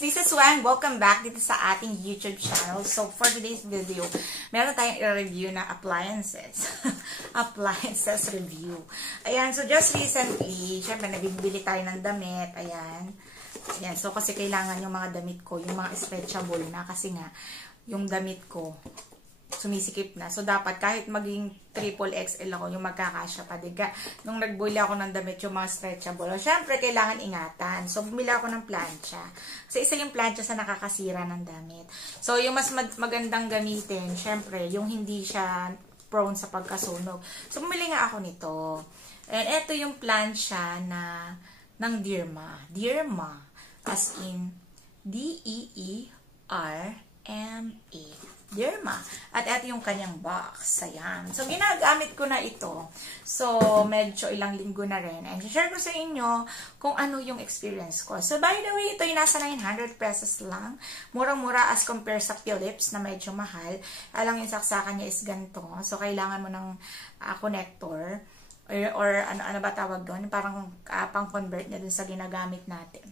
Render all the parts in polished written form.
This is Juan. Welcome back dito sa ating YouTube channel. So, for today's video, meron tayong i-review na appliances. Appliances review. Ayan, so just recently, syempre, nabibili tayo ng damit. Ayan. Ayan, so kasi kailangan yung mga damit ko, yung mga stretchable na kasi nga, yung damit ko, sumisikip na. So, dapat kahit maging triple XL ako, yung magkakasya pa. Diga, nung nagbuli ako ng damit, yung mga stretchable. Siyempre, kailangan ingatan. So, bumili ako ng plancha. Kasi isa yung plancha sa nakakasira ng damit. So, yung mas magandang gamitin, siyempre, yung hindi siya prone sa pagkasunog. So, bumili nga ako nito. And ito yung plancha na ng Dirma. Dirma. As in, D-E-E-R-M-A. Dirma. At ito yung kanyang box. Ayan. So, ginagamit ko na ito. So, medyo ilang linggo na rin. And share ko sa inyo kung ano yung experience ko. So, by the way, ito yung nasa 900 pesos lang. Murang-mura as compare sa Philips na medyo mahal. Alang yung saksakan niya is ganito. So, kailangan mo ng connector. Or ano ba tawag doon? Parang pang-convert niya dun sa ginagamit natin.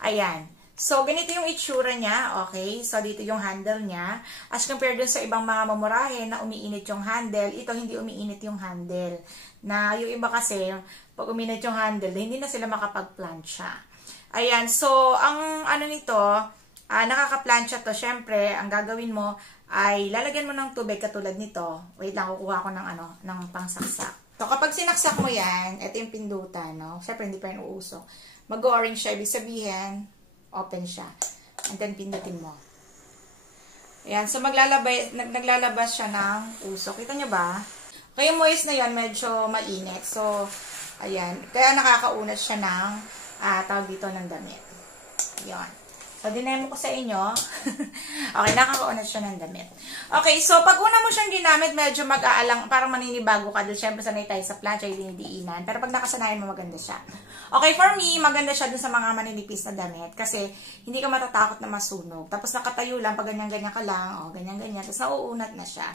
Ayan. So, ganito yung itsura niya, okay? So, dito yung handle niya. As compared dun sa ibang mga mamurahe na umiinit yung handle, ito hindi umiinit yung handle. Na yung iba kasi, pag umiinit yung handle, hindi na sila makapag-plancha. Ayan, so, ang ano nito, nakaka-plancha to, syempre, ang gagawin mo ay lalagyan mo ng tubig katulad nito. Wait lang, kukuha ko ng ng pangsaksak. So, kapag sinaksak mo yan, ito yung pindutan, no? Syempre, hindi pa yung uusok. Mag-orange siya, ibig sabihin, open siya. And then, pindutin mo. Ayan. So, naglalabas siya ng usok. Kita nyo ba? Kaya moist na yan, medyo mainit. So, ayan. Kaya nakakaunat siya ng, tawag dito ng damit. Ayan. So, dinemo ko sa inyo. Okay, nakakaunat siya ng damit. Okay, so, pag una mo siyang ginamit, medyo mag-aalang, parang maninibago ka. Doon, syempre, sanay tayo sa plancha, dinidiinan. Pero pag nakasanayan mo, maganda siya. Okay, for me, maganda siya dun sa mga maninipis na damit. Kasi, hindi ka matatakot na masunog. Tapos, nakatayo lang, pag ganyan-ganyan ka lang, ganyan-ganyan. Tapos, nauunat na siya.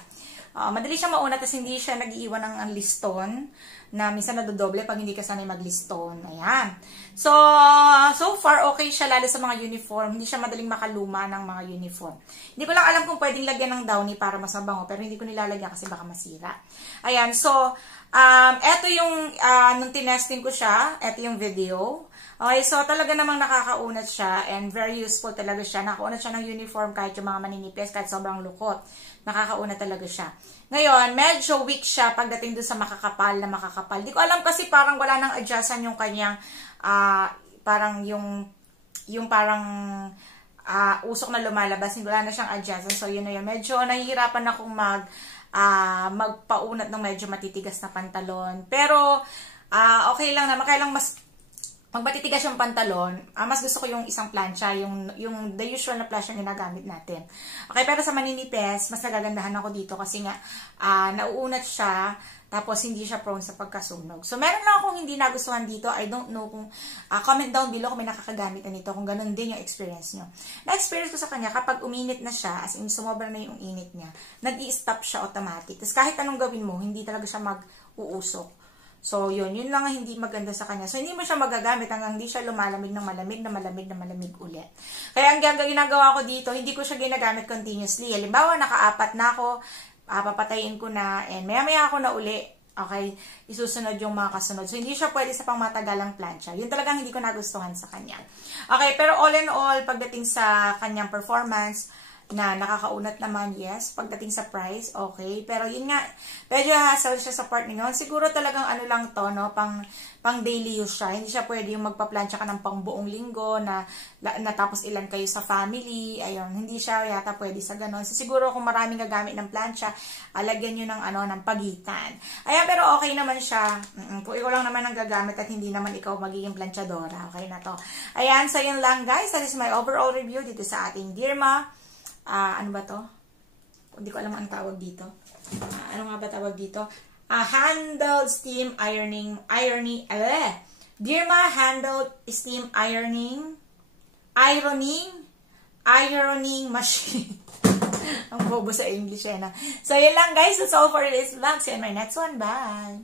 Madali siya maunat, tapos hindi siya nag-iiwan ng liston na minsan nadodoble pag hindi ka sanay mag-liston. Ayan. So far, okay siya lalo sa mga uniform. Hindi siya madaling makaluma ng mga uniform. Hindi ko lang alam kung pwedeng lagyan ng downy para mas mabango, pero hindi ko nilalagyan kasi baka masira. Ayan. So, eto yung, nung tinesting ko siya, eto yung video. Okay, so talaga namang nakakaunat siya and very useful talaga siya. Nakaunat siya ng uniform kahit yung mga maninipis, kahit sobrang lukot. Nakakaunat talaga siya. Ngayon, medyo weak siya pagdating doon sa makakapal na makakapal. Di ko alam kasi parang wala nang adjustan yung kanyang, parang yung parang usok na lumalabas. Wala na siyang adjustan. So, yun na yun. Medyo nahihirapan akong magpaunat ng medyo matitigas na pantalon. Pero, okay lang naman. Kaya lang pag matitigas yung pantalon, mas gusto ko yung isang plancha, yung the usual na plancha ginagamit natin. Okay, pero sa maninipis, mas nagagandahan ako dito kasi nga, nauunat siya, tapos hindi siya prone sa pagkasunog. So, meron lang akong hindi nagustuhan dito. I don't know kung, comment down below kung may nakakagamit na nito, kung ganun din yung experience nyo. Na-experience ko sa kanya, kapag uminit na siya, as in sumobra na yung init niya, nag-i-stop siya automatic. Tapos kahit anong gawin mo, hindi talaga siya mag-uusok. So, yun lang ang hindi maganda sa kanya. So, hindi mo siya magagamit hanggang hindi siya lumalamig ng malamig ulit. Kaya ang ginagawa ko dito, hindi ko siya ginagamit continuously. Halimbawa, naka-apat na ako, papatayin ko na, and maya-maya ako na uli. Okay? Isusunod yung mga kasunod. So, hindi siya pwede sa pangmatagalang plancha. Yun talagang hindi ko nagustuhan sa kanya. Okay, pero all in all, pagdating sa kanyang performance, na nakakaunat naman, yes. Pagdating sa price, okay. Pero yun nga, medyo hassle siya sa part ngayon. Siguro talagang ano lang to, no, pang daily use siya. Hindi siya pwede yung magpa-plancha ka ng pang buong linggo na tapos ilan kayo sa family. Ayun, hindi siya yata pwede sa ganon. So, siguro kung maraming gagamit ng plancha, lagyan nyo ng pagitan. Ayan, pero okay naman siya. Kung ikaw lang naman ang gagamit at hindi naman ikaw magiging planchadora, okay na to. Ayan, so yun lang guys. That is my overall review dito sa ating Dirma. Ano ba to? Hindi ko alam ang tawag dito. Ano nga ba tawag dito? Handled steam ironing Dirma handled steam ironing machine. Ang bobo sa English na. So, yun lang guys. That's all for this vlog. See you in my next one. Bye!